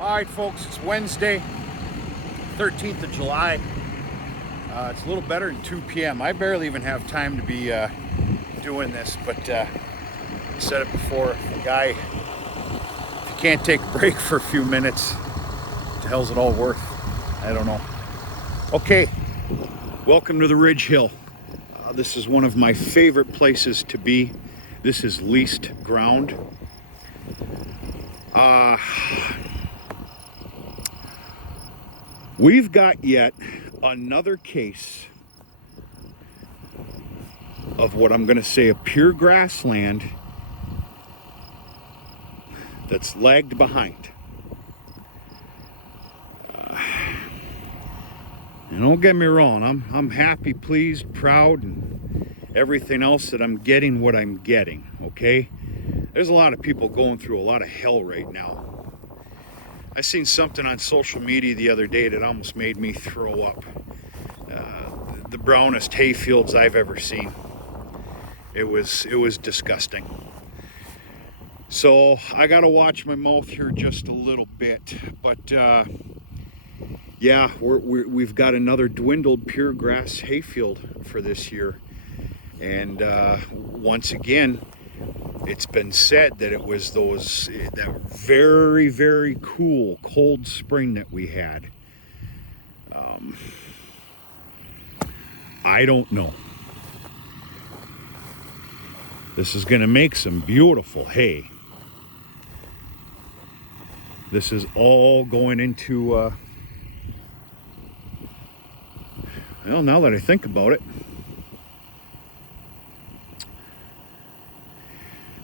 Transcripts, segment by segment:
All right, folks, it's Wednesday, 13th of July. It's a little better than 2 p.m. I barely even have time to be doing this, but I said it before, the guy, if you can't take a break for a few minutes, what the hell's it all worth? I don't know. Okay, welcome to the Ridge Hill. This is one of my favorite places to be. This is leased ground. We've got yet another case of what I'm going to say a pure grassland that's lagged behind. And don't get me wrong, I'm happy, pleased, proud, and everything else that I'm getting what I'm getting, okay? There's a lot of people going through a lot of hell right now. I seen something on social media the other day that almost made me throw up. The brownest hay fields I've ever seen. It was disgusting. So I gotta watch my mouth here just a little bit, but yeah, we've got another dwindled pure grass hayfield for this year, and once again, it's been said that it was that very, very cool cold spring that we had. I don't know. This is going to make some beautiful hay. This is all going into, well, now that I think about it,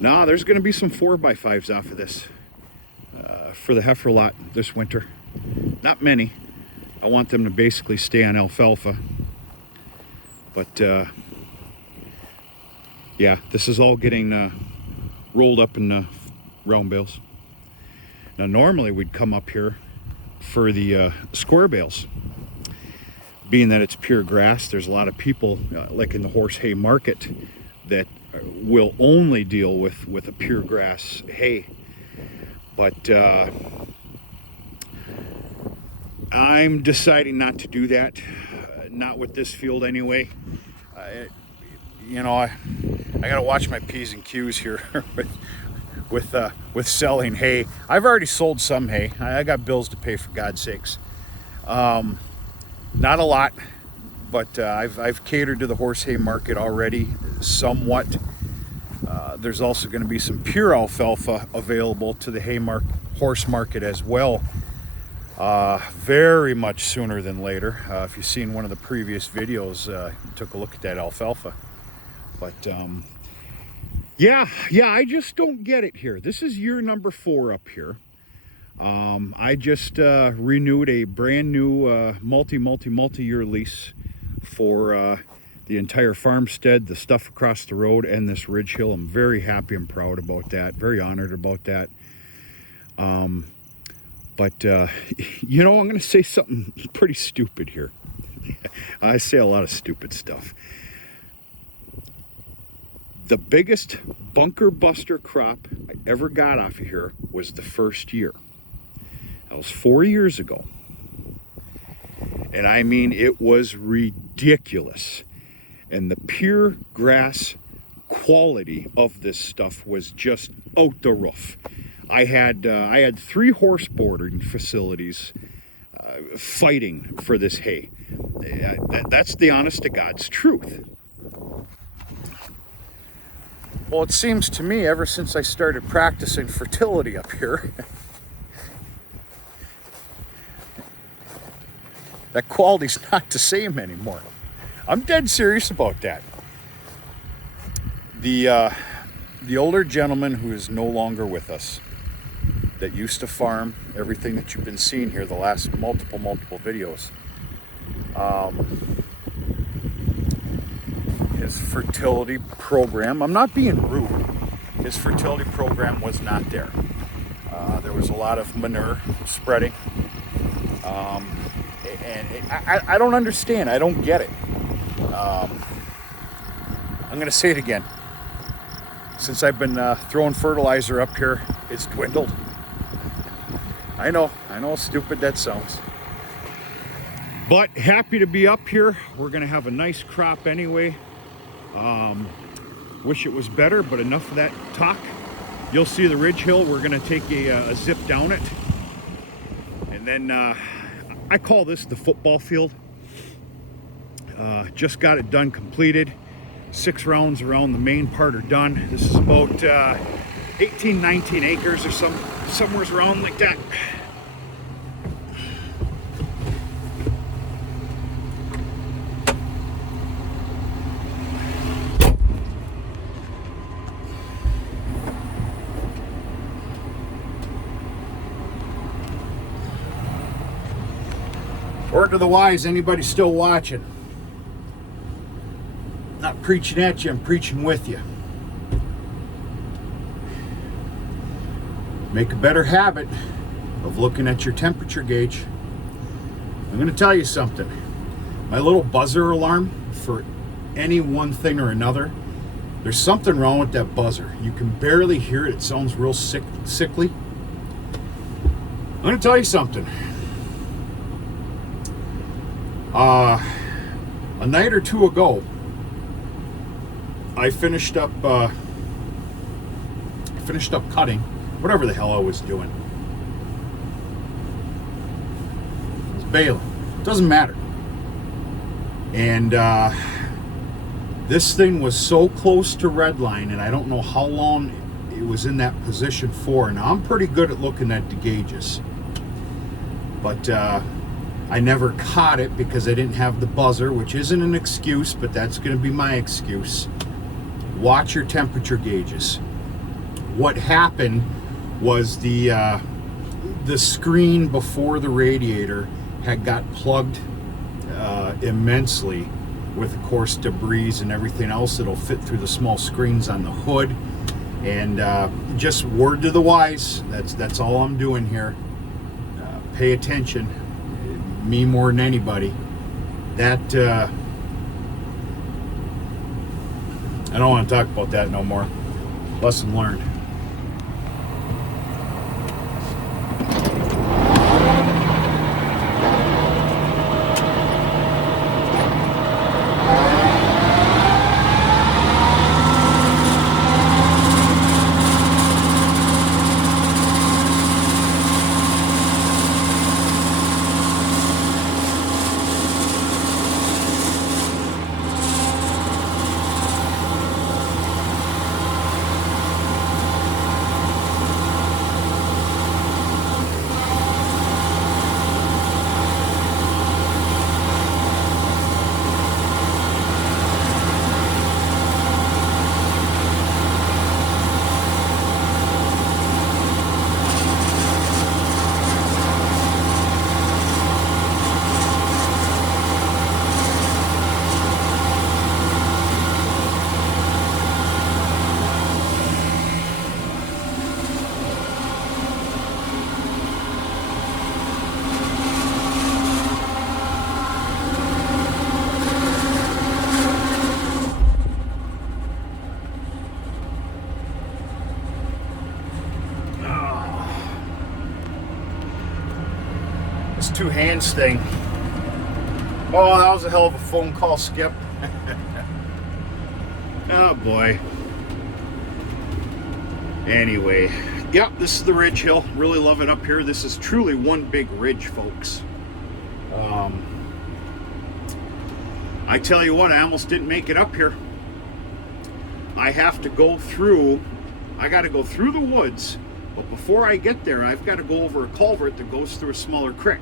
nah, there's going to be some 4x5s off of this for the heifer lot this winter. Not many. I want them to basically stay on alfalfa. But yeah, this is all getting rolled up in round bales. Now normally we'd come up here for the square bales. Being that it's pure grass, there's a lot of people like in the horse hay market that will only deal with a pure grass hay. But I'm deciding not to do that. Not with this field anyway. You know, I gotta watch my P's and Q's here with selling hay. I've already sold some hay. I got bills to pay, for God's sakes. Not a lot, but I've catered to the horse hay market already somewhat. There's also going to be some pure alfalfa available to the horse market as well. Very much sooner than later. If you've seen one of the previous videos, took a look at that alfalfa. But yeah, I just don't get it here. This is year number 4 up here. I just renewed a brand new multi-year lease for the entire farmstead, the stuff across the road, and this Ridge Hill. I'm very happy and proud about that. Very honored about that. But, you know, I'm going to say something pretty stupid here. I say a lot of stupid stuff. The biggest bunker buster crop I ever got off of here was the first year. That was 4 years ago. And I mean, it was ridiculous. And the pure grass quality of this stuff was just out the roof. I had 3 horse boarding facilities fighting for this hay. That's the honest to God's truth. Well, it seems to me ever since I started practicing fertility up here, that quality's not the same anymore. I'm dead serious about that. The older gentleman who is no longer with us, that used to farm everything that you've been seeing here the last multiple videos. His fertility program, I'm not being rude, his fertility program was not there. There was a lot of manure spreading. And I don't understand. I don't get it. I'm going to say it again. Since I've been throwing fertilizer up here, it's dwindled. I know how stupid that sounds. But happy to be up here. We're gonna have a nice crop anyway. Wish it was better, but enough of that talk. You'll see the ridge hill. We're gonna take a zip down it. And then I call this the football field. Just got it done, completed. 6 rounds around the main part are done. This is about 18, 19 acres or somewhere around like that. Word to the wise, anybody still watching? Not preaching at you, I'm preaching with you. Make a better habit of looking at your temperature gauge. I'm going to tell you something. My little buzzer alarm for any one thing or another, there's something wrong with that buzzer. You can barely hear it. It sounds real sickly. I'm going to tell you something. A night or two ago, I finished up cutting whatever the hell I was doing. I was baling. It doesn't matter. And this thing was so close to redline, and I don't know how long it was in that position for. Now, I'm pretty good at looking at the gauges, but I never caught it because I didn't have the buzzer, which isn't an excuse, but that's going to be my excuse. Watch your temperature gauges. What happened was the screen before the radiator had got plugged immensely with, of course, debris and everything else that'll fit through the small screens on the hood. And just word to the wise, that's all I'm doing here. Pay attention. Me more than anybody. That I don't want to talk about that no more. Lesson learned. Two hands thing. Oh, that was a hell of a phone call, Skip. Oh boy. Anyway, yep, this is the Ridge Hill. Really love it up here. This is truly one big ridge, folks. I tell you what, I almost didn't make it up here. I have to go through, I got to go through the woods, but before I get there, I've got to go over a culvert that goes through a smaller creek.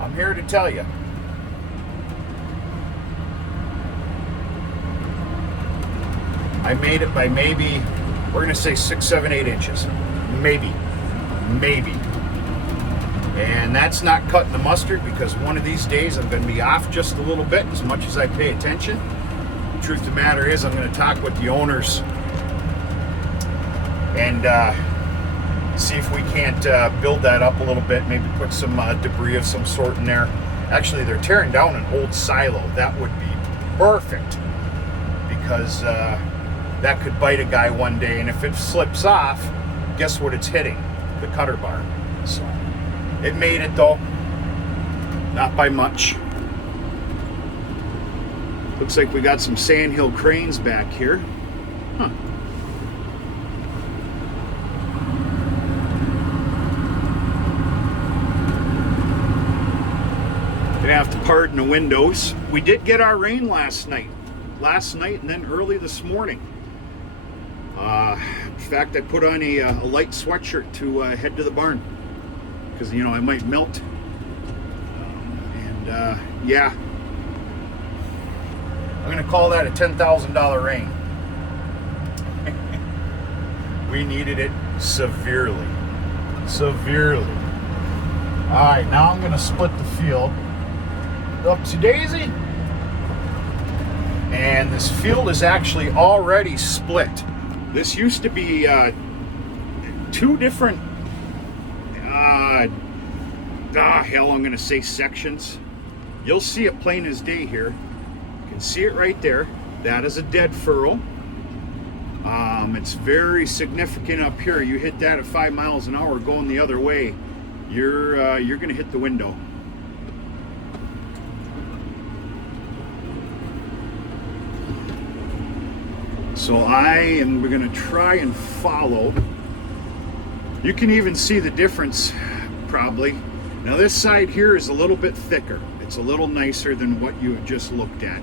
I'm here to tell you. I made it by maybe, we're going to say 6, 7, 8 inches. Maybe. And that's not cutting the mustard, because one of these days I'm going to be off just a little bit as much as I pay attention. The truth of the matter is, I'm going to talk with the owners and see if we can't build that up a little bit, maybe put some debris of some sort in there. Actually, they're tearing down an old silo. That would be perfect, because that could bite a guy one day. And if it slips off, guess what it's hitting? The cutter bar. So it made it though, not by much. Looks like we got some sandhill cranes back here. Huh. Gonna have to pardon the windows. We did get our rain last night and then early this morning. In fact, I put on a light sweatshirt to head to the barn because, you know, I might melt. Yeah, I'm gonna call that a $10,000 rain. We needed it severely. All right, now I'm gonna split the field up to Daisy. And this field is actually already split. This used to be two different, I'm gonna say sections. You'll see it plain as day here. You can see it right there. That is a dead furrow. It's very significant up here. You hit that at 5 miles an hour going the other way, you're gonna hit the window. So I am going to try and follow. You can even see the difference, probably. Now this side here is a little bit thicker. It's a little nicer than what you have just looked at.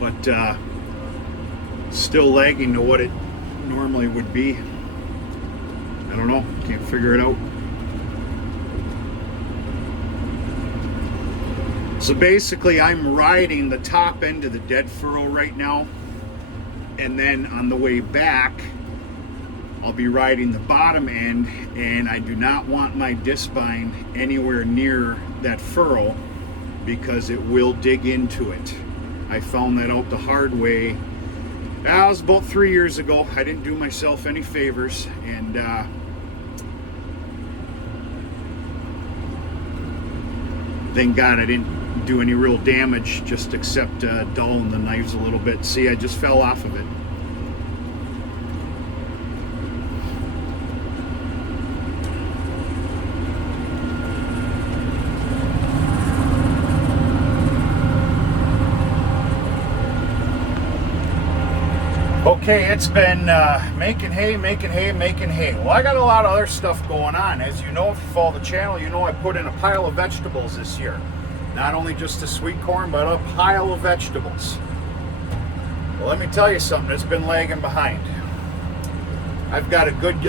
But still lagging to what it normally would be. I don't know. Can't figure it out. So basically I'm riding the top end of the dead furrow right now. And then on the way back, I'll be riding the bottom end, and I do not want my discbine anywhere near that furrow because it will dig into it. I found that out the hard way. That was about 3 years ago. I didn't do myself any favors, and thank God I didn't do any real damage, just except dulling the knives a little bit. See, I just fell off of it. Okay, it's been making hay. Well, I got a lot of other stuff going on. As you know, if you follow the channel, you know I put in a pile of vegetables this year. Not only just the sweet corn, but a pile of vegetables. Well, let me tell you something that's been lagging behind. I've got a good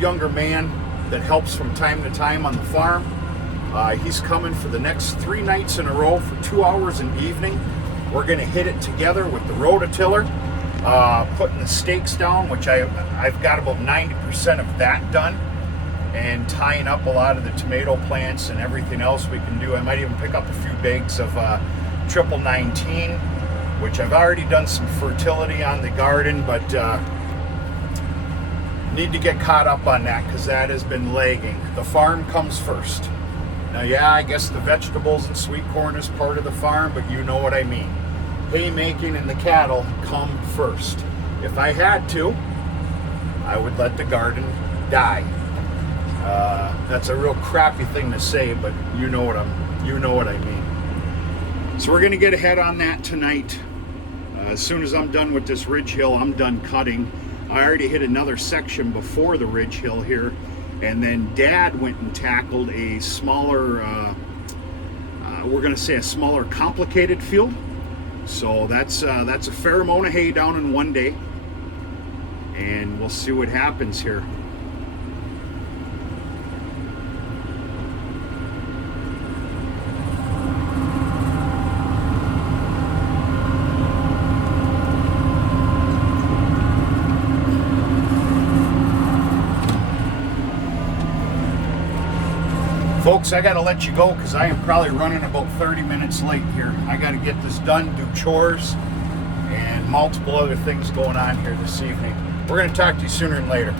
younger man that helps from time to time on the farm. He's coming for the next 3 nights in a row for 2 hours in the evening. We're going to hit it together with the rototiller, putting the stakes down, which I've got about 90% of that done, and tying up a lot of the tomato plants and everything else we can do. I might even pick up a few bags of triple 19, which I've already done some fertility on the garden, but need to get caught up on that because that has been lagging. The farm comes first. Now, yeah, I guess the vegetables and sweet corn is part of the farm, but you know what I mean. Haymaking and the cattle come first. If I had to, I would let the garden die. That's a real crappy thing to say, but you know what I mean. So we're gonna get ahead on that tonight. As soon as I'm done with this ridge hill, I'm done cutting. I already hit another section before the ridge hill here, and then Dad went and tackled a smaller, we're gonna say a smaller complicated field. So that's a fair amount of hay down in one day, and we'll see what happens here. Folks, I gotta let you go because I am probably running about 30 minutes late here. I gotta get this done, do chores, and multiple other things going on here this evening. We're gonna talk to you sooner than later.